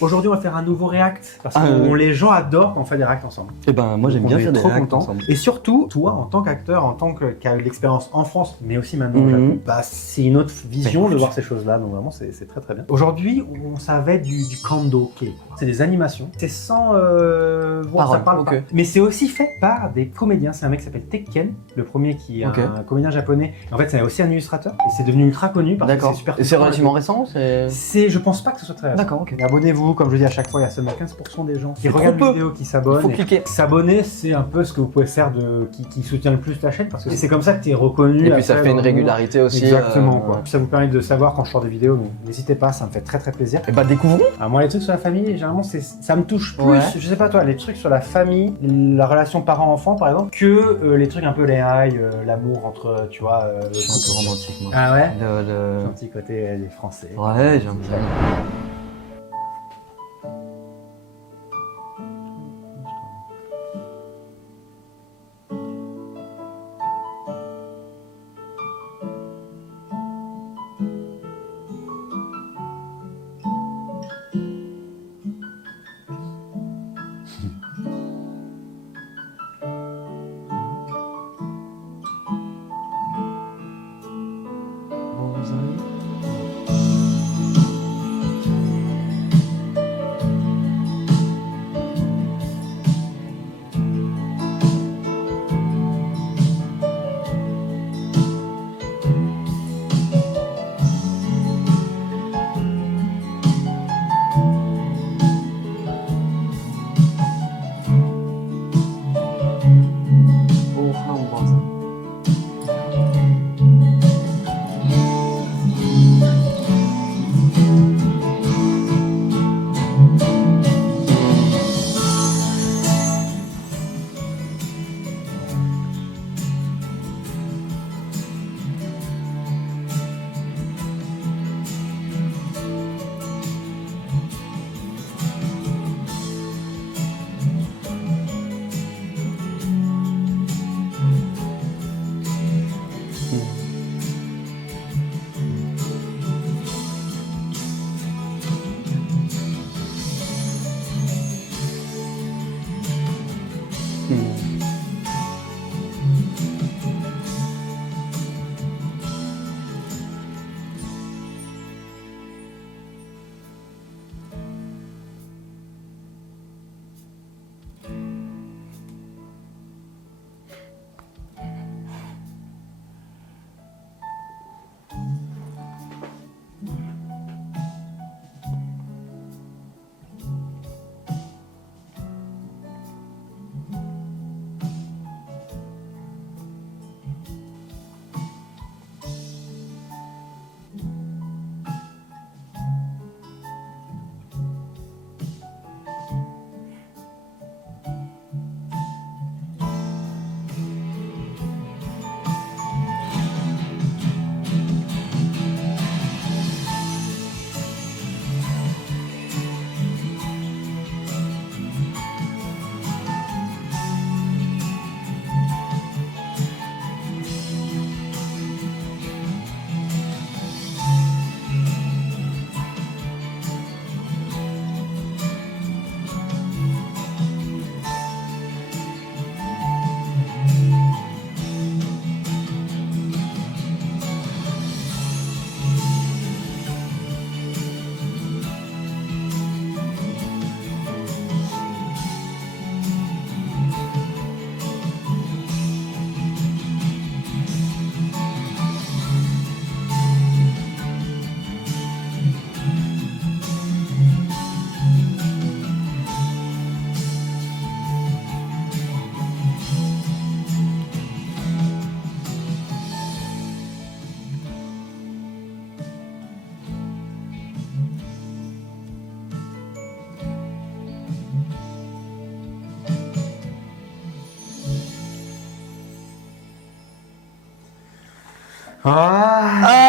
Aujourd'hui, on va faire un nouveau react parce que les gens adorent quand on fait des reacts ensemble. Et ben moi j'aime bien faire des reacts ensemble. Et surtout, toi en tant qu'acteur, en tant qui a eu l'expérience en France, mais aussi maintenant au Japon, bah, c'est une autre vision de voir ces choses-là, donc vraiment c'est très très bien. Aujourd'hui, ça va être du kando-ke. C'est des animations, c'est sans voir ça parle pas. Mais c'est aussi fait par des comédiens. C'est un mec qui s'appelle Tekken, le premier qui est un comédien japonais. En fait, c'est aussi un illustrateur et c'est devenu ultra connu parce que c'est super. Et c'est relativement récent, je pense pas que ce soit très récent. D'accord, ok. Abonnez-vous, comme je dis à chaque fois, il y a seulement 15% des gens qui regardent la vidéo qui s'abonnent. Il faut cliquer. S'abonner, c'est un peu ce que vous pouvez faire qui soutient le plus la chaîne parce que c'est comme ça que tu es reconnu. Et puis ça fait une régularité aussi. Exactement quoi. Ça vous permet de savoir quand je sors des vidéos, donc n'hésitez pas, ça me fait très très plaisir. Et bah découvrons. Moi les trucs sur la famille, généralement ça me touche plus, je sais pas toi, les trucs sur la famille, la relation parent-enfant par exemple, que les trucs un peu les high, l'amour entre, tu vois. Je suis un peu romantique moi. Ah ouais. Le un petit côté des Français. Ouais, j'aime ça.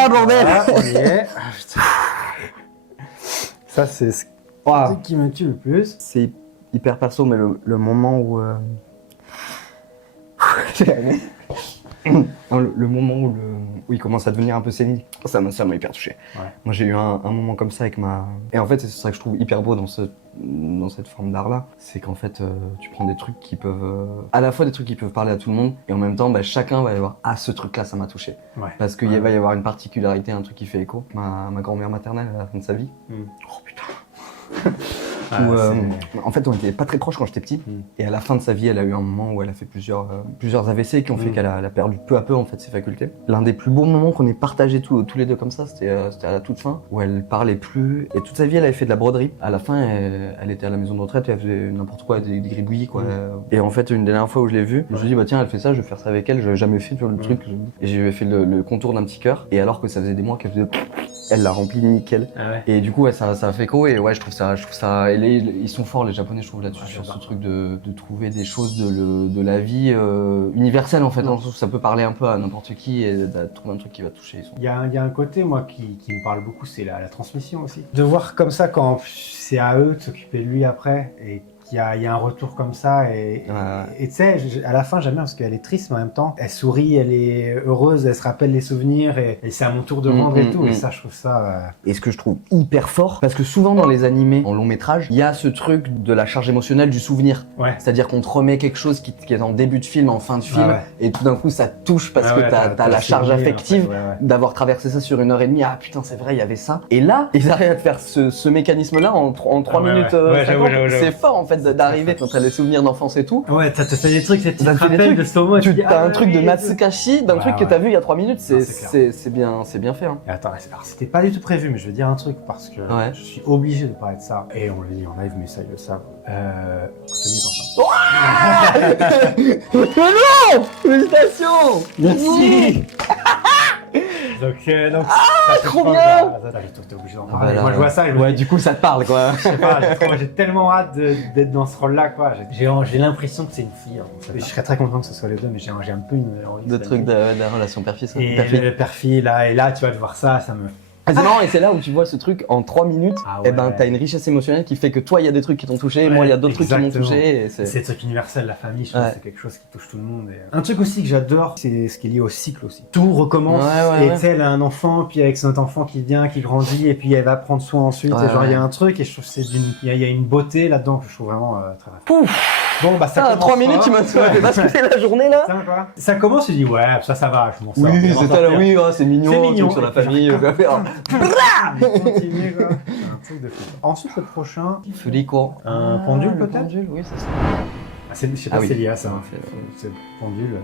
Bordel. On y est. Ça c'est ce qui me tue le plus. C'est hyper perso, mais le moment où Le moment où il commence à devenir un peu sénile, ça m'a hyper touché. Ouais. Moi j'ai eu un moment comme ça avec ma... Et en fait c'est ça que je trouve hyper beau dans cette forme d'art-là, c'est qu'en fait tu prends des trucs qui peuvent... à la fois des trucs qui peuvent parler à tout le monde, et en même temps chacun va y avoir « Ah, ce truc-là, ça m'a touché Ouais. ». Parce qu'il va y avoir une particularité, un truc qui fait écho. Ma grand-mère maternelle, à la fin de sa vie, oh putain Ah, en fait, on était pas très proches quand j'étais petit. Et à la fin de sa vie, elle a eu un moment où elle a fait plusieurs AVC qui ont fait qu'elle a perdu peu à peu en fait ses facultés. L'un des plus beaux moments qu'on ait partagé tous les deux comme ça, c'était à la toute fin, où elle parlait plus. Et toute sa vie, elle avait fait de la broderie. À la fin, elle était à la maison de retraite et elle faisait n'importe quoi, des gribouillis quoi. Et en fait, une des dernières fois où je l'ai vue, je me suis dit bah tiens, elle fait ça, je vais faire ça avec elle. Je n'avais jamais fait le truc. Et j'ai fait le contour d'un petit cœur. Et alors que ça faisait des mois qu'elle faisait, elle l'a rempli nickel. Ah ouais. Et du coup, ça a fait écho. Et ouais, je trouve ça. Ils sont forts les Japonais, je trouve là-dessus sur ce truc de trouver des choses de la vie universelle en fait. Dans le sens où ça peut parler un peu à n'importe qui et de trouver un truc qui va toucher. Il y a un côté moi qui me parle beaucoup, c'est la transmission aussi. De voir comme ça quand c'est à eux de s'occuper de lui après et qu'il y a un retour comme ça et tu sais, à la fin j'aime bien parce qu'elle est triste mais en même temps elle sourit, elle est heureuse, elle se rappelle les souvenirs et c'est à mon tour de rendre et tout et ça je trouve ça... Et ce que je trouve hyper fort, parce que souvent dans les animés en long métrage, il y a ce truc de la charge émotionnelle du souvenir. Ouais. C'est-à-dire qu'on te remet quelque chose qui est en début de film, en fin de film et tout d'un coup ça te touche parce que t'as la charge affective en fait, d'avoir traversé ça sur 1h30. Ah putain c'est vrai, il y avait ça. Et là, ils arrivent à te faire ce mécanisme-là en 3 minutes 50. C'est fort en fait d'arriver quand t'as les souvenirs d'enfance et tout. Ouais, t'as fait des trucs, tu te rappelles de ce moment. T'as un truc de Natsukashi, d'un truc que t'as vu il y a 3 minutes, c'est bien fait. Hein. Et attends, alors c'était pas du tout prévu, mais je vais dire un truc parce que je suis obligé de parler de ça. Et on le dit en live, mais ça ils le savent. Mais non! Félicitations! Merci! Donc trop bien! J'étais obligé d'en parler. Moi je vois ça et ouais, du coup ça te parle quoi. Je sais pas, j'ai tellement hâte d'être dans ce rôle-là quoi. J'ai l'impression que c'est une fille. Je serais très content que ce soit les deux, mais j'ai un peu une envie de trucs de relation père-fils. Et le père-fille là tu vas te voir ça me... C'est marrant et c'est là où tu vois ce truc en 3 minutes, et ben t'as une richesse émotionnelle qui fait que toi il y a des trucs qui t'ont touché, moi il y a d'autres trucs qui m'ont touché. C'est le truc universel, la famille, je trouve que c'est quelque chose qui touche tout le monde. Un truc aussi que j'adore, c'est ce qui est lié au cycle aussi. Tout recommence et tu sais, elle a un enfant, puis avec son autre enfant qui vient, qui grandit, et puis elle va prendre soin ensuite. Et genre il y a un truc et je trouve que il y a une beauté là-dedans que je trouve vraiment très Pouf. Bon bah ça commence 3 minutes tu m'as fait basculer la journée là. Ça commence, tu dis ouais ça va, je m'en sors. Oui c'est mignon sur la famille. Continue quoi. Un truc de fou. Ensuite le prochain. Furiko. Un pendule peut-être. Pendule, oui c'est ça. Je sais pas si c'est lié à ça. C'est le pendule.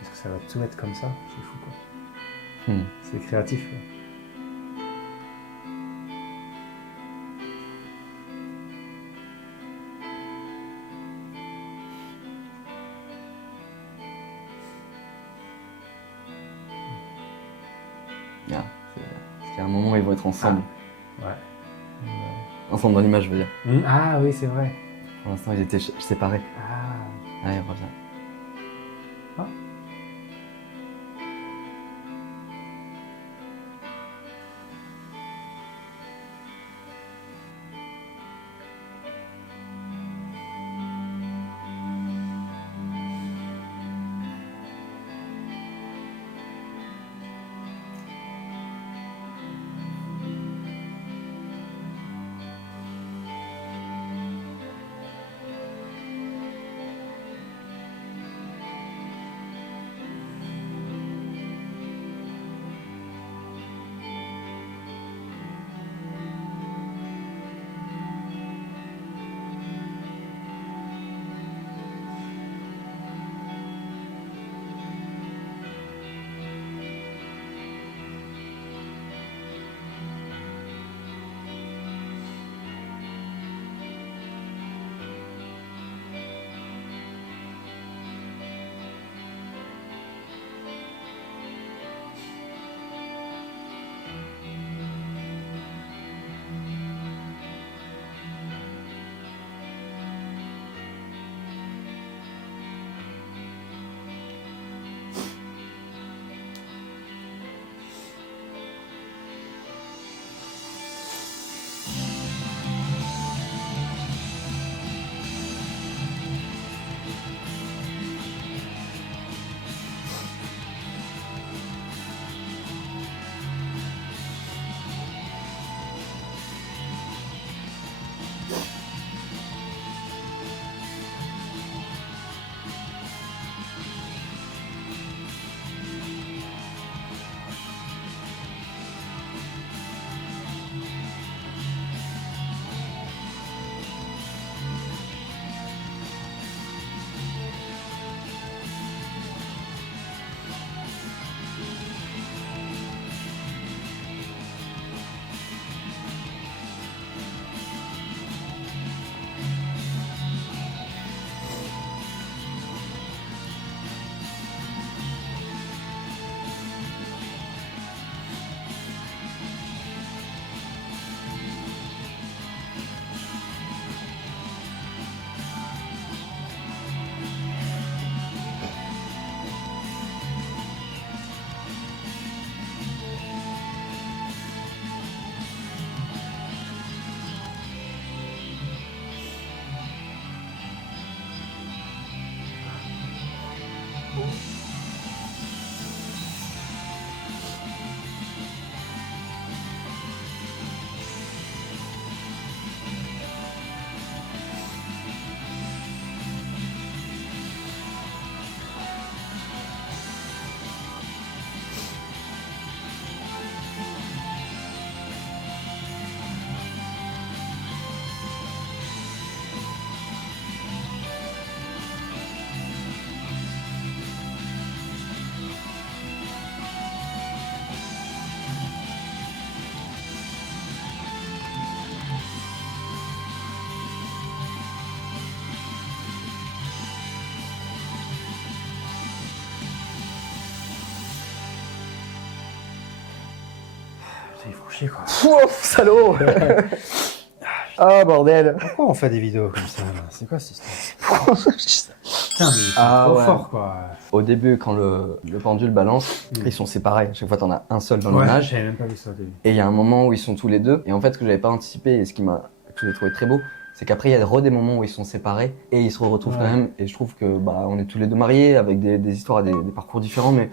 Est-ce que ça va tout être comme ça? C'est fou quoi. C'est créatif. Quoi. Il y a un moment où ils vont être ensemble. Ensemble dans l'image, je veux dire. Ah oui, c'est vrai. Pour l'instant, ils étaient séparés. Allez, reviens. ils font chier, quoi. Ouf, salaud. Ah, bordel. Pourquoi on fait des vidéos comme ça là? C'est quoi cette histoire? Putain, mais ils sont trop forts, quoi. Au début, quand le pendule balance, ils sont séparés. À chaque fois, t'en as un seul dans l'image. J'avais même pas vu ça au début. Et il y a un moment où ils sont tous les deux. Et en fait, ce que j'avais pas anticipé et ce que j'ai trouvé très beau, c'est qu'après, il y a des moments où ils sont séparés et ils se retrouvent quand même. Et je trouve que on est tous les deux mariés avec des histoires et des parcours différents. Mais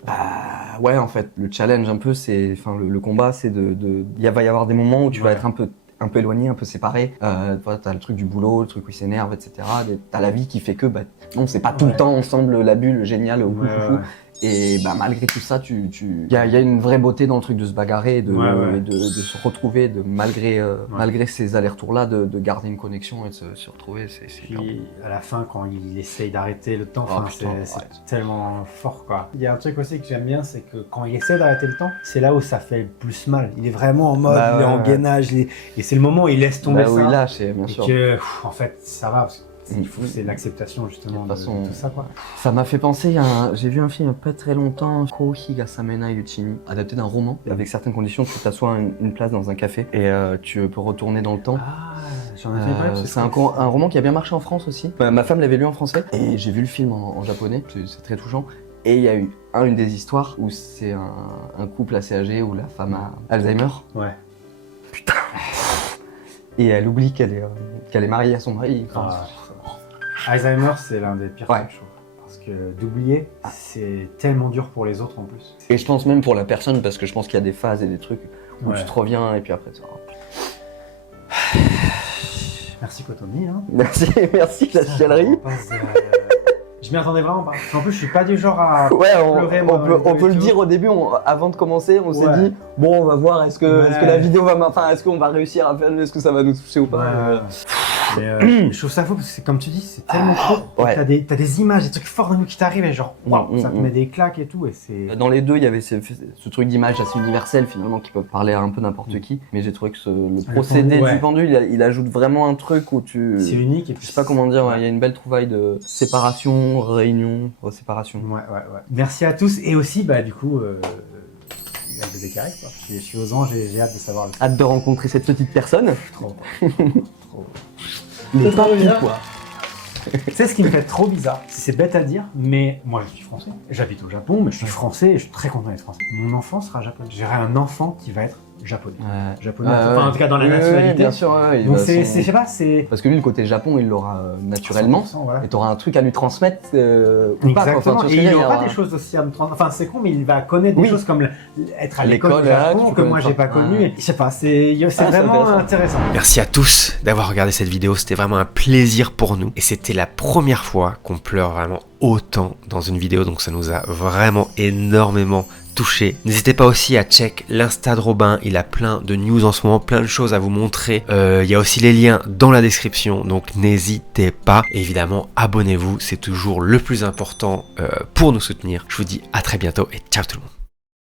ouais, en fait, le challenge un peu, c'est, enfin, le combat, c'est il va y avoir des moments où tu vas être un peu éloigné, un peu séparé. T'as le truc du boulot, le truc où il s'énerve, etc. T'as la vie qui fait que, non, c'est pas tout le temps ensemble la bulle géniale, Et malgré tout ça, il y a une vraie beauté dans le truc de se bagarrer, de se retrouver, malgré ces allers-retours-là, de garder une connexion et de se retrouver. Puis à la fin, quand il essaye d'arrêter le temps, c'est tellement fort, quoi. Il y a un truc aussi que j'aime bien, c'est que quand il essaie d'arrêter le temps, c'est là où ça fait le plus mal. Il est vraiment en mode, il est en gainage, et c'est le moment où il laisse tomber ça. Où il lâche, bien sûr. Que, en fait, ça va, parce que c'est l'acceptation justement de tout ça, quoi. Ça m'a fait penser, j'ai vu un film il n'y a pas très longtemps, Kohigasamena Yuchini, adapté d'un roman. Avec certaines conditions, tu t'assois à une place dans un café et tu peux retourner dans le temps. Ah, j'en ai fait pas. C'est un roman qui a bien marché en France aussi. Ma femme l'avait lu en français et j'ai vu le film en japonais, c'est très touchant. Et il y a eu une des histoires où c'est un couple assez âgé où la femme a Alzheimer. Ouais. Putain. Et elle oublie qu'elle est mariée à son mari. Alzheimer, c'est l'un des pires trucs, je trouve. Parce que d'oublier, c'est tellement dur pour les autres en plus. Et je pense même pour la personne, parce que je pense qu'il y a des phases et des trucs où tu te reviens et puis après ça. Merci Kotomi. Hein. Merci la chialerie. Je m'y attendais vraiment pas. En plus, je suis pas du genre à pleurer. On peut le dire au début, avant de commencer, on s'est dit bon, on va voir, est-ce que la vidéo est-ce qu'on va réussir à faire, est-ce que ça va nous toucher ou pas. Mais je trouve ça faux parce que c'est comme tu dis, c'est tellement court. T'as des images, des trucs forts de nous qui t'arrivent et genre ça te met des claques et tout. Et c'est... Dans les deux, il y avait ce truc d'image assez universel finalement qui peut parler à un peu n'importe qui. Mais j'ai trouvé que le procédé du pendule, il ajoute vraiment un truc où c'est unique. Et puis je sais pas comment dire, il y a une belle trouvaille de séparation, réunion, séparation. Ouais. Merci à tous et aussi du coup. Hâte de décarrer, quoi. Je suis aux anges, j'ai hâte de savoir. Hâte de rencontrer cette petite personne. Trop. Mais pas tout, quoi. Tu sais ce qui me fait trop bizarre, c'est bête à dire, mais moi je suis français. J'habite au Japon, mais je suis français et je suis très content d'être français. Mon enfant sera japonais. J'aurai un enfant qui va être japonais. En tout cas dans la nationalité. Bien sûr, donc je sais pas, c'est... Parce que lui, le côté Japon, il l'aura naturellement. Et t'auras un truc à lui transmettre ou pas. Exactement, et il aura des choses aussi à me transmettre. Enfin, c'est con, mais il va connaître des choses comme être à l'école du Japon que moi j'ai pas connu. Je sais pas, c'est vraiment intéressant. Merci à tous d'avoir regardé cette vidéo, c'était vraiment un plaisir pour nous. Et c'était la première fois qu'on pleure vraiment autant dans une vidéo, donc ça nous a vraiment énormément touché. N'hésitez pas aussi à check l'Insta de Robin, il a plein de news en ce moment, plein de choses à vous montrer. Il y a aussi les liens dans la description, donc n'hésitez pas. Et évidemment, abonnez-vous, c'est toujours le plus important pour nous soutenir. Je vous dis à très bientôt et ciao tout le monde.